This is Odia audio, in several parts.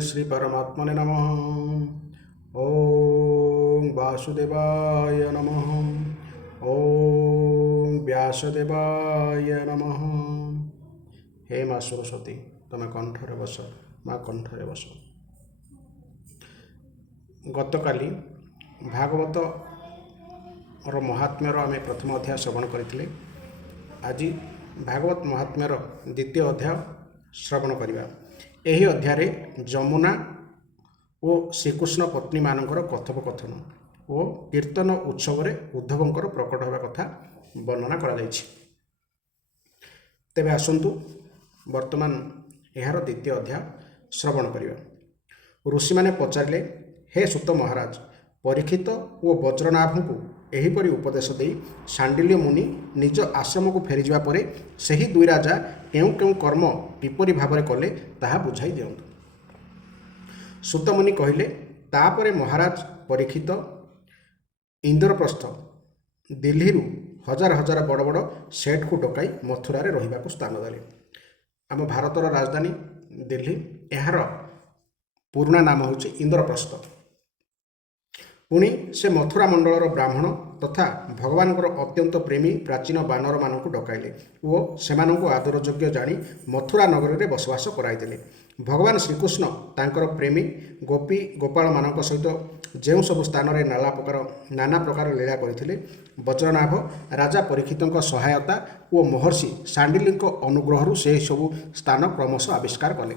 श्री परमात्मने नमः। ओम वासुदेवाय नमः। ओम व्यासदेवाय नमः। हे माँ सरस्वती तमें कंठरे बस, माँ कंठरे बस। गतकाली भागवत और महात्म्यर आम प्रथम अध्याय श्रवण करते। आज भागवत महात्म्यर द्वितीय अध्याय श्रवण करवा। यही अध्याय जमुना और श्रीकृष्ण पत्नी मानकर कथोपकथन और कीर्तन उत्सव उद्धवंकर प्रकट होगा कथा वर्णना करा जायछि। तेबे आसंतु वर्तमान यार द्वितीय अध्याय श्रवण करवा। ऋषि माने पचारे, हे सुत महाराज, परीक्षित और वज्रनाभ को एहीपरि उपदेश दे शांडिल्य मुनि निज आश्रम को फेरीजा पर सही दुई राजा केउ केउ कर्म किपरि भाव कले ताहा बुझाई दियंतु। सुतमुनि कहले, तापरे महाराज परीक्षित इंद्रप्रस्थ दिल्ली हजार हजार बड़ बड़ सेठ को डकाई मथुरा रहिबा स्थान देले। आम भारतर राजधानी दिल्ली, यार पुराणा नाम हूँ इंद्रप्रस्थ। पुणी से मथुरा मंडलर ब्राह्मण तथा भगवान अत्यंत प्रेमी प्राचीन बानर मानक डकाइले और सेमानंकु आदर योग्य जानी मथुरा नगर में बसवास कराइदेले। भगवान श्रीकृष्ण तांकर प्रेमी गोपी गोपाल मानक सहित जो सब स्थान में नाना प्रकार लीला करथिले, वज्रनाभ राजा परीक्षितों सहायता और महर्षि शांडिल्य अनुग्रह से सब स्थान क्रमश आविष्कार कले।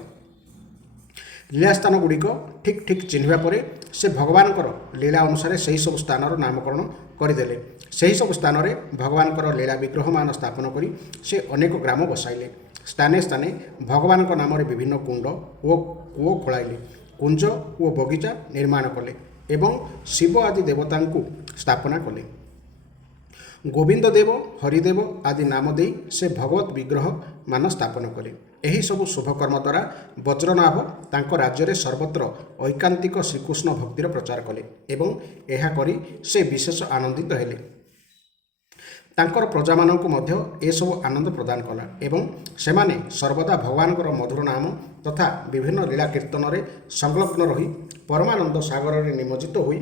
लीलास्थान गुड़िक ठीक ठीक चिन्हवा पर से भगवान लीला अनुसार से ही सब स्थान नामकरण करदे। से सब स्थान में भगवान लीला विग्रह मान स्थापन कर से अनेक ग्राम बसाइले। स्थाने स्थाने भगवान नाम विभिन्न कुंड और कूओ खोलाइले, कुंज और बगीचा निर्माण कले एवं शिव आदि देवता स्थापना कले। गोविंद देव, हरिदेव आदि नाम दे से भगवत विग्रह मान स्थापन कले। यही सब शुभकर्म द्वारा वज्रनाभ तांको राज्य में सर्वत्र ऐकांतिक श्रीकृष्ण भक्तिर प्रचार कले एवं यह करी से विशेष आनंदित हेले। तांकर प्रजा मानकु मध्य ए सब आनंद प्रदान कला एवं सेमाने सर्वदा भगवान मधुर नाम तथा विभिन्न लीला कीर्तन में संलग्न रही परमानंद सागर में निमज्जित होई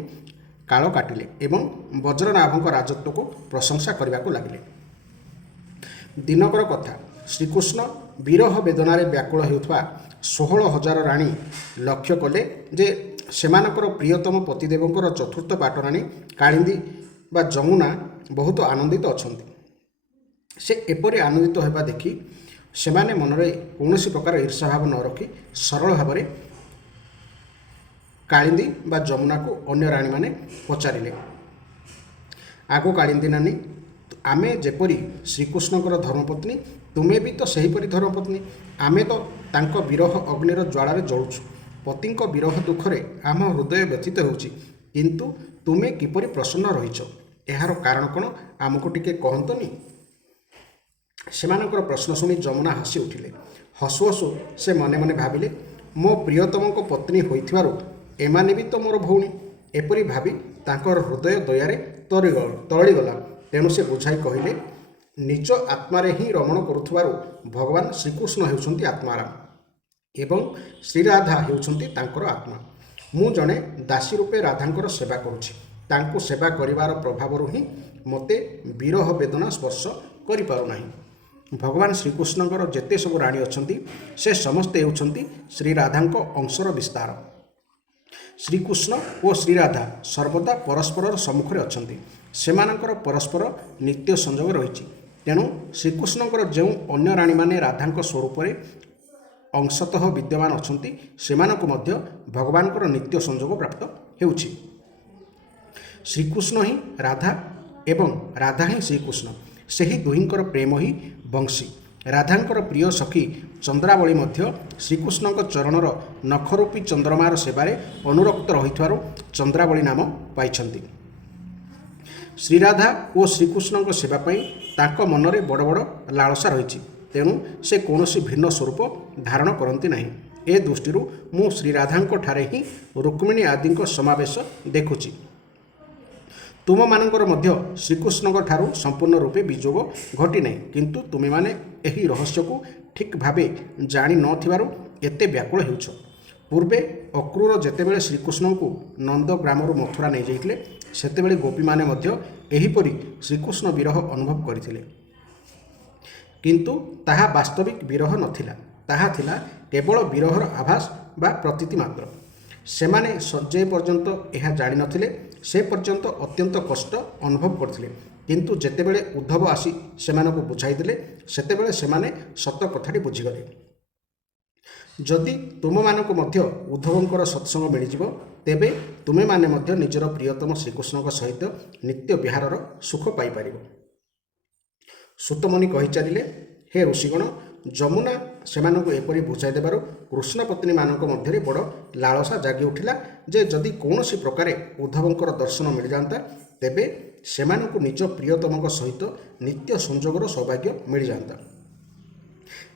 काल काटिले एवं वज्रनाभ राजत्व को प्रशंसा करने को लगिले। दिनकर कथा, श्रीकृष्ण विरह वेदनार व्याकुल होता 16,000 राणी लक्ष्य कले जे सेमानकर प्रियतम पतिदेवंकर चतुर्थ पाटराणी कालिंदी बा जमुना बहुत आनंदित अछंती। से एपरि आनंदित होगा देखि सेमाने मनरे कौनसी प्रकार ईर्षा भाव न रखी सरल भाव में कालिंदी बा जमुना को अन्य राणी माने पचारिले, आगो कालिंदी नानी, आमे जेपरी श्रीकृष्णकर धर्मपत्नी तुमे भी तो सहीपरी धर्मपत्नी। आमे तो तांको विरह अग्निर ज्वालार जलुछु। पतिंको विरह दुखरे आम हृदय व्यथित होउछि, किंतु तुमे किपरि प्रसन्न रहिछ, एहार कारण कोन आमको टिके कहंतनी। सेमानकर प्रश्न सुनी जमुना हसी उठिले। हसु हसु से मने मने भाविले, मो प्रियतमको पत्नी होइथिबारु एमाने भी तो मोर भौणी। एपरि भावी तांकर हृदय दयारे तरळीगला। तेणु से बुझाई कहले, निज आत्मारे ही रमण करुथबारु भगवान श्रीकृष्ण हेउछन्ति आत्माराम एवं श्रीराधा हेउछन्ति तांकर आत्मा। मु जणे दासी रूपे राधांकर सेवा करुछि। तांको सेवा करिवार प्रभावरु ही मते विरह वेदना स्पर्श करि पारु नाही। भगवान श्रीकृष्णଙ୍କର जेते सब राणी अछन्ति से समस्ते हेउछन्ति श्रीराधांको अंशर विस्तार। श्रीकृष्ण और श्रीराधा सर्वदा परस्पर सम्मुखें अछन्ति। सेमानंकर परस्पर नित्य संयोग रही। तेणु श्रीकृष्णकर जो अन्य राणी माने राधांक स्वरूप अंशतः विद्यमान अछन्ति सेमानकु मध्य भगवानकर नित्य संयोग प्राप्त हेउछि। श्रीकृष्ण ही राधा एवं राधा ही श्रीकृष्ण, से ही दुहिंकर प्रेम ही बंशी। राधांकर प्रिय सखी चंद्रावली मध्य श्रीकृष्णଙ୍କ चरणर नखरूपी चंद्रमार सेवारे अनुरक्त रहिथारु चंद्रावली नाम पाइछन्ति। श्रीराधा और श्रीकृष्णଙ୍କ सेवा पई तांको मनरे बड़ बड़ लालसा रहिछि। तेणु से कौनसी भिन्न स्वरूप धारण करती नहीं। ए दृष्टि मु श्रीराधांको ठारे ही रुक्मिणी आदिंको समावेश देखुछि। तुम मानकर मध्य श्रीकृष्ण ठारू संपूर्ण रूपे विजोग घटी नहीं, किंतु तुम्हें माने यही रहस्य को ठीक भावे जानी नथिबारु एते व्याकुल हेउछ। ପୂର୍ବେ ଅକ୍ରୁର ଯେତେବେଳେ ଶ୍ରୀକୃଷ୍ଣଙ୍କୁ ନନ୍ଦ ଗ୍ରାମରୁ ମଥୁରା ନେଇଯାଇଥିଲେ ସେତେବେଳେ ଗୋପୀମାନେ ମଧ୍ୟ ଏହିପରି ଶ୍ରୀକୃଷ୍ଣ ବିରହ ଅନୁଭବ କରିଥିଲେ। କିନ୍ତୁ ତାହା ବାସ୍ତବିକ ବିରହ ନଥିଲା, ତାହା ଥିଲା କେବଳ ବିରହର ଆଭାସ ବା ପ୍ରତୀତି ମାତ୍ର। ସେମାନେ ଯେ ପର୍ଯ୍ୟନ୍ତ ଏହା ଜାଣିନଥିଲେ ସେ ପର୍ଯ୍ୟନ୍ତ ଅତ୍ୟନ୍ତ କଷ୍ଟ ଅନୁଭବ କରିଥିଲେ। କିନ୍ତୁ ଯେତେବେଳେ ଉଦ୍ଧବ ଆସି ସେମାନଙ୍କୁ ବୁଝାଇଦେଲେ ସେତେବେଳେ ସେମାନେ ସତ କଥାଟି ବୁଝିଗଲେ। ଯଦି ତୁମମାନଙ୍କୁ ମଧ୍ୟ ଉଦ୍ଧବଙ୍କର ସତ୍ସଙ୍ଗ ମିଳିଯିବ ତେବେ ତୁମେମାନେ ମଧ୍ୟ ନିଜର ପ୍ରିୟତମ ଶ୍ରୀକୃଷ୍ଣଙ୍କ ସହିତ ନିତ୍ୟ ବିହାରର ସୁଖ ପାଇପାରିବ। ସୁତମୁନି କହିଚାଲିଲେ, ହେ ଋଷିଗଣ, ଯମୁନା ସେମାନଙ୍କୁ ଏପରି ବୁଝାଇ ଦେବାରୁ କୃଷ୍ଣ ପତ୍ନୀମାନଙ୍କ ମଧ୍ୟରେ ବଡ଼ ଲାଳସା ଜାଗି ଉଠିଲା ଯେ ଯଦି କୌଣସି ପ୍ରକାରେ ଉଦ୍ଧବଙ୍କର ଦର୍ଶନ ମିଳିଯାଆନ୍ତା ତେବେ ସେମାନଙ୍କୁ ନିଜ ପ୍ରିୟତମଙ୍କ ସହିତ ନିତ୍ୟ ସଂଯୋଗର ସୌଭାଗ୍ୟ ମିଳିଯାଆନ୍ତା।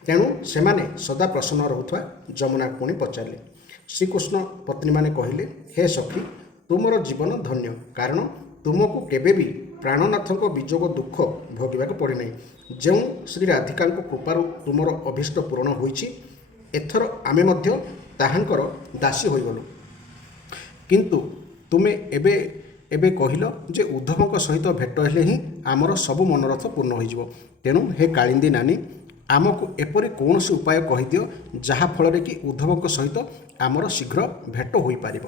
ତେଣୁ ସେମାନେ ସଦା ପ୍ରସନ୍ନ ରହୁଥିବା ଯମୁନାକୁ ପୁଣି ପଚାରିଲେ। ଶ୍ରୀକୃଷ୍ଣ ପତ୍ନୀମାନେ କହିଲେ, ହେ ସଖୀ, ତୁମର ଜୀବନ ଧନ୍ୟ, କାରଣ ତୁମକୁ କେବେ ବି ପ୍ରାଣନାଥଙ୍କ ବିଯୋଗ ଦୁଃଖ ଭୋଗିବାକୁ ପଡ଼ିନାହିଁ। ଯେଉଁ ଶ୍ରୀ ରାଧିକାଙ୍କ କୃପାରୁ ତୁମର ଅଭୀଷ୍ଟ ପୂରଣ ହୋଇଛି, ଏଥର ଆମେ ମଧ୍ୟ ତାହାଙ୍କର ଦାସୀ ହୋଇଗଲୁ। କିନ୍ତୁ ତୁମେ ଏବେ କହିଲ ଯେ ଉଦ୍ଧବଙ୍କ ସହିତ ଭେଟ ହେଲେ ହିଁ ଆମର ସବୁ ମନୋରଥ ପୂର୍ଣ୍ଣ ହୋଇଯିବ। ତେଣୁ ହେ କାଳିନ୍ଦୀ ନାନୀ, ଆମକୁ ଏପରି କୌଣସି ଉପାୟ କହିଦିଅ ଯାହାଫଳରେ କି ଉଦ୍ଧବଙ୍କ ସହିତ ଆମର ଶୀଘ୍ର ଭେଟ ହୋଇପାରିବ।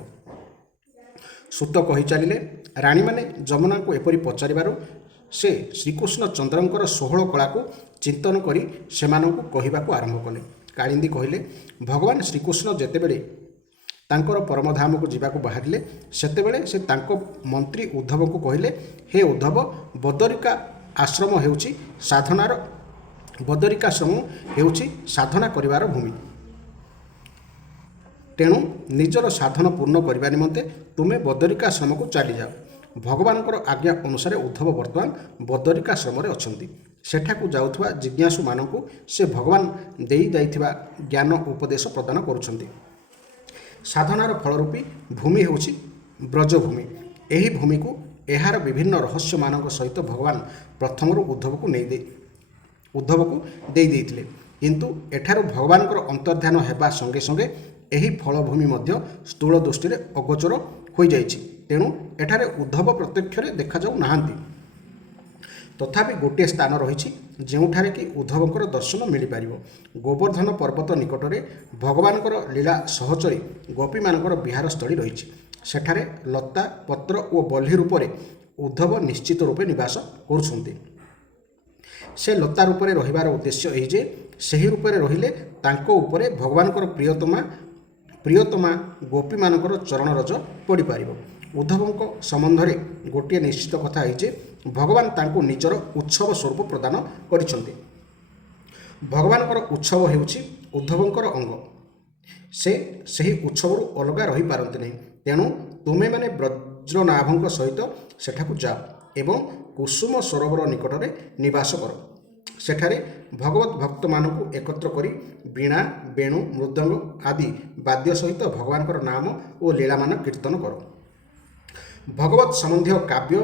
ସୁତ କହିଚାଲିଲେ, ରାଣୀମାନେ ଯମୁନାଙ୍କୁ ଏପରି ପଚାରିବାରୁ ସେ ଶ୍ରୀକୃଷ୍ଣ ଚନ୍ଦ୍ରଙ୍କର 16 କଳାକୁ ଚିନ୍ତନ କରି ସେମାନଙ୍କୁ କହିବାକୁ ଆରମ୍ଭ କଲେ। କାଳିନ୍ଦୀ କହିଲେ, ଭଗବାନ ଶ୍ରୀକୃଷ୍ଣ ଯେତେବେଳେ ତାଙ୍କର ପରମଧାମକୁ ଯିବାକୁ ବାହାରିଲେ ସେତେବେଳେ ସେ ତାଙ୍କ ମନ୍ତ୍ରୀ ଉଦ୍ଧବଙ୍କୁ କହିଲେ, ହେ ଉଦ୍ଧବ, ବଦରିକାଶ୍ରମ ହେଉଛି ସାଧନା କରିବାର ଭୂମି। ତେଣୁ ନିଜର ସାଧନ ପୂର୍ଣ୍ଣ କରିବା ନିମନ୍ତେ ତୁମେ ବଦରିକାଶ୍ରମକୁ ଚାଲିଯାଅ। ଭଗବାନଙ୍କର ଆଜ୍ଞା ଅନୁସାରେ ଉଦ୍ଧବ ବର୍ତ୍ତମାନ ବଦରିକାଶ୍ରମରେ ଅଛନ୍ତି। ସେଠାକୁ ଯାଉଥିବା ଜିଜ୍ଞାସୁମାନଙ୍କୁ ସେ ଭଗବାନ ଦେଇଯାଇଥିବା ଜ୍ଞାନ ଉପଦେଶ ପ୍ରଦାନ କରୁଛନ୍ତି। ସାଧନାର ଫଳରୂପୀ ଭୂମି ହେଉଛି ବ୍ରଜଭୂମି। ଏହି ଭୂମିକୁ ଏହାର ବିଭିନ୍ନ ରହସ୍ୟମାନଙ୍କ ସହିତ ଭଗବାନ ପ୍ରଥମରୁ ଉଦ୍ଧବକୁ ଦେଇଥିଲେ। କିନ୍ତୁ ଏଠାରୁ ଭଗବାନଙ୍କର ଅନ୍ତର୍ଧାନ ହେବା ସଙ୍ଗେ ସଙ୍ଗେ ଏହି ଫଳଭୂମି ମଧ୍ୟ ସ୍ଥୂଳ ଦୃଷ୍ଟିରେ ଅଗୋଚର ହୋଇଯାଇଛି। ତେଣୁ ଏଠାରେ ଉଦ୍ଧବ ପ୍ରତ୍ୟକ୍ଷରେ ଦେଖାଯାଉ ନାହାନ୍ତି। ତଥାପି ଗୋଟିଏ ସ୍ଥାନ ରହିଛି ଯେଉଁଠାରେ କି ଉଦ୍ଧବଙ୍କର ଦର୍ଶନ ମିଳିପାରିବ। ଗୋବର୍ଦ୍ଧନ ପର୍ବତ ନିକଟରେ ଭଗବାନଙ୍କର ଲୀଳା ସହଚରୀ ଗୋପୀମାନଙ୍କର ବିହାରସ୍ଥଳୀ ରହିଛି। ସେଠାରେ ଲତା ପତ୍ର ଓ ବହ୍ଲି ରୂପରେ ଉଦ୍ଧବ ନିଶ୍ଚିତ ରୂପେ ନିବାସ କରୁଛନ୍ତି। ସେ ଲତା ରୂପରେ ରହିବାର ଉଦ୍ଦେଶ୍ୟ ଏହି ଯେ ସେହି ରୂପରେ ରହିଲେ ତାଙ୍କ ଉପରେ ଭଗବାନଙ୍କର ପ୍ରିୟତମା ଗୋପୀମାନଙ୍କର ଚରଣରଜ ପଡ଼ିପାରିବ। ଉଦ୍ଧବଙ୍କ ସମ୍ବନ୍ଧରେ ଗୋଟିଏ ନିଶ୍ଚିତ କଥା ଏହି ଯେ ଭଗବାନ ତାଙ୍କୁ ନିଜର ଉତ୍ସବ ସ୍ୱରୂପ ପ୍ରଦାନ କରିଛନ୍ତି। ଭଗବାନଙ୍କର ଉତ୍ସବ ହେଉଛି ଉଦ୍ଧବଙ୍କର ଅଙ୍ଗ। ସେ ସେହି ଉତ୍ସବରୁ ଅଲଗା ରହିପାରନ୍ତି ନାହିଁ। ତେଣୁ ତୁମେମାନେ ବ୍ରଜନାଭଙ୍କ ସହିତ ସେଠାକୁ ଯାଅ ଏବଂ କୁସୁମ ସରୋବର ନିକଟରେ ନିବାସ କର। ସେଠାରେ ଭଗବତ ଭକ୍ତମାନଙ୍କୁ ଏକତ୍ର କରି ବୀଣା, ବେଣୁ, ମୃଦଙ୍ଗ ଆଦି ବାଦ୍ୟ ସହିତ ଭଗବାନଙ୍କର ନାମ ଓ ଲୀଳାମାନ କୀର୍ତ୍ତନ କର। ଭଗବତ ସମ୍ବନ୍ଧୀୟ କାବ୍ୟ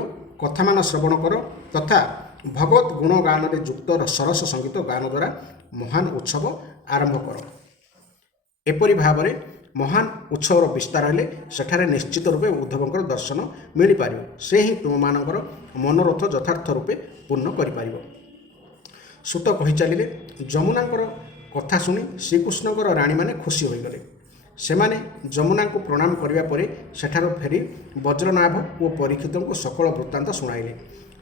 କଥାମାନ ଶ୍ରବଣ କର ତଥା ଭଗବତ ଗୁଣ ଗାନରେ ଯୁକ୍ତ ସରସ ସଙ୍ଗୀତ ଗାନ ଦ୍ୱାରା ମହାନ ଉତ୍ସବ ଆରମ୍ଭ କର। ଏପରି ଭାବରେ ମହାନ ଉତ୍ସବର ବିସ୍ତାର ହେଲେ ସେଠାରେ ନିଶ୍ଚିତ ରୂପେ ଉଦ୍ଧବଙ୍କର ଦର୍ଶନ ମିଳିପାରିବ। ସେ ହିଁ ତୁମମାନଙ୍କର ମନୋରଥ ଯଥାର୍ଥ ରୂପେ ପୂର୍ଣ୍ଣ କରିପାରିବ। ସୁତ କହିଚାଲିଲେ, ଯମୁନାଙ୍କର କଥା ଶୁଣି ଶ୍ରୀକୃଷ୍ଣଙ୍କର ରାଣୀମାନେ ଖୁସି ହୋଇଗଲେ। ସେମାନେ ଯମୁନାଙ୍କୁ ପ୍ରଣାମ କରିବା ପରେ ସେଠାରୁ ଫେରି ବଜ୍ରନାଭ ଓ ପରୀକ୍ଷିତଙ୍କୁ ସକଳ ବୃତ୍ତାନ୍ତ ଶୁଣାଇଲେ।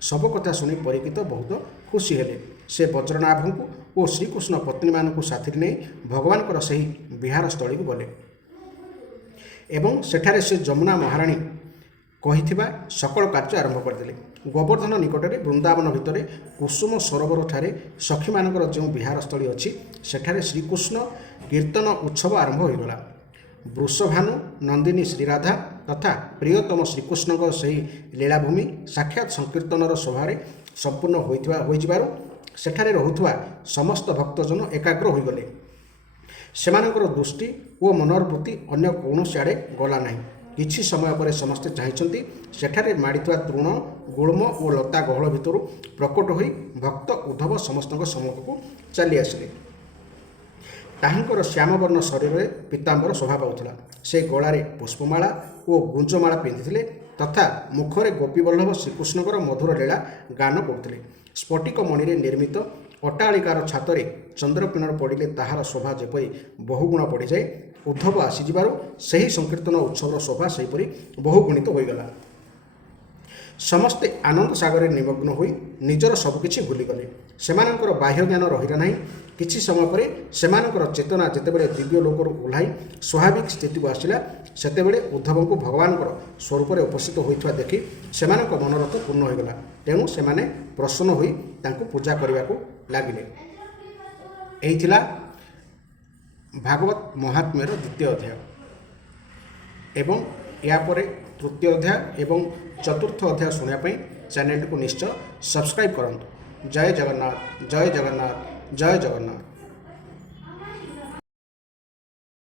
ସବୁ କଥା ଶୁଣି ପରୀକ୍ଷିତ ବହୁତ ଖୁସି ହେଲେ। ସେ ବଜ୍ରନାଭଙ୍କୁ ଓ ଶ୍ରୀକୃଷ୍ଣ ପତ୍ନୀମାନଙ୍କୁ ସାଥିରେ ନେଇ ଭଗବାନଙ୍କର ସେହି ବିହାରସ୍ଥଳୀକୁ ଗଲେ ଏବଂ ସେଠାରେ ସେ ଯମୁନା ମହାରାଣୀ କହିଥିବା ସକଳ କାର୍ଯ୍ୟ ଆରମ୍ଭ କରିଦେଲେ। ଗୋବର୍ଦ୍ଧନ ନିକଟରେ ବୃନ୍ଦାବନ ଭିତରେ କୁସୁମ ସରୋବରଠାରେ ସଖୀମାନଙ୍କର ଯେଉଁ ବିହାରସ୍ଥଳୀ ଅଛି ସେଠାରେ ଶ୍ରୀକୃଷ୍ଣ କୀର୍ତ୍ତନ ଉତ୍ସବ ଆରମ୍ଭ ହୋଇଗଲା। ବୃଷଭାନୁ ନନ୍ଦିନୀ ଶ୍ରୀରାଧା ତଥା ପ୍ରିୟତମ ଶ୍ରୀକୃଷ୍ଣଙ୍କ ସେହି ଲୀଳାଭୂମି ସାକ୍ଷାତ ସଂକୀର୍ତ୍ତନର ଶୋଭାରେ ସମ୍ପୂର୍ଣ୍ଣ ହୋଇଯିବାରୁ ସେଠାରେ ରହୁଥିବା ସମସ୍ତ ଭକ୍ତଜନ ଏକାଗ୍ର ହୋଇଗଲେ। ସେମାନଙ୍କର ଦୃଷ୍ଟି ଓ ମନୋବୃତ୍ତି ଅନ୍ୟ କୌଣସି ଆଡ଼େ ଗଲା ନାହିଁ। କିଛି ସମୟ ପରେ ସମସ୍ତେ ଚାହିଁଛନ୍ତି ସେଠାରେ ମାଡ଼ିଥିବା ତୃଣ, ଗୁଳ୍ମ ଓ ଲତା ଗହଳ ଭିତରୁ ପ୍ରକଟ ହୋଇ ଭକ୍ତ ଉଦ୍ଧବ ସମସ୍ତଙ୍କ ସମ୍ମୁଖକୁ ଚାଲି ଆସିଲେ। ତାହାଙ୍କର ଶ୍ୟାମବର୍ଣ୍ଣ ଶରୀରରେ ପୀତାମ୍ବର ଶୋଭା ପାଉଥିଲା। ସେ ଗଳାରେ ପୁଷ୍ପମାଳା ଓ ଗୁଞ୍ଜମାଳା ପିନ୍ଧିଥିଲେ ତଥା ମୁଖରେ ଗୋପୀବଲ୍ଲଭ ଶ୍ରୀକୃଷ୍ଣଙ୍କର ମଧୁର ଲୀଳା ଗାନ କରୁଥିଲେ। ସ୍ଫଟିକ ମଣିରେ ନିର୍ମିତ ଅଟ୍ଟାଳିକାର ଛାତରେ ଚନ୍ଦ୍ରକିରଣ ପଡ଼ିଲେ ତାହାର ଶୋଭା ଯେପରି ବହୁଗୁଣ ବଢ଼ିଯାଏ, ଉଦ୍ଧବ ଆସିଯିବାରୁ ସେହି ସଂକୀର୍ତ୍ତନ ଉତ୍ସବର ଶୋଭା ସେହିପରି ବହୁଗୁଣିତ ହୋଇଗଲା। ସମସ୍ତେ ଆନନ୍ଦ ସାଗରରେ ନିମଗ୍ନ ହୋଇ ନିଜର ସବୁକିଛି ଭୁଲିଗଲେ। ସେମାନଙ୍କର ବାହ୍ୟ ଜ୍ଞାନ ରହିଲା ନାହିଁ। କିଛି ସମୟ ପରେ ସେମାନଙ୍କର ଚେତନା ଯେତେବେଳେ ଦିବ୍ୟ ଲୋକରୁ ଓହ୍ଲାଇ ସ୍ୱାଭାବିକ ସ୍ଥିତିକୁ ଆସିଲା, ସେତେବେଳେ ଉଦ୍ଧବଙ୍କୁ ଭଗବାନଙ୍କର ସ୍ୱରୂପରେ ଉପସ୍ଥିତ ହୋଇଥିବା ଦେଖି ସେମାନଙ୍କ ମନୋରଥ ପୂର୍ଣ୍ଣ ହୋଇଗଲା। ତେଣୁ ସେମାନେ ପ୍ରସନ୍ନ ହୋଇ ତାଙ୍କୁ ପୂଜା କରିବାକୁ ଲାଗିଲେ। ଏହି ଥିଲା ଭାଗବତ ମହାତ୍ମ୍ୟର ଦ୍ୱିତୀୟ ଅଧ୍ୟାୟ। ଏବଂ ଏହାପରେ ତୃତୀୟ ଅଧ୍ୟାୟ ଏବଂ ଚତୁର୍ଥ ଅଧ୍ୟାୟ ଶୁଣିବା ପାଇଁ ଚ୍ୟାନେଲଟିକୁ ନିଶ୍ଚୟ ସବସ୍କ୍ରାଇବ୍ କରନ୍ତୁ। ଜୟ ଜଗନ୍ନାଥ, ଜୟ ଜଗନ୍ନାଥ, ଜୟ ଜଗନ୍ନାଥ।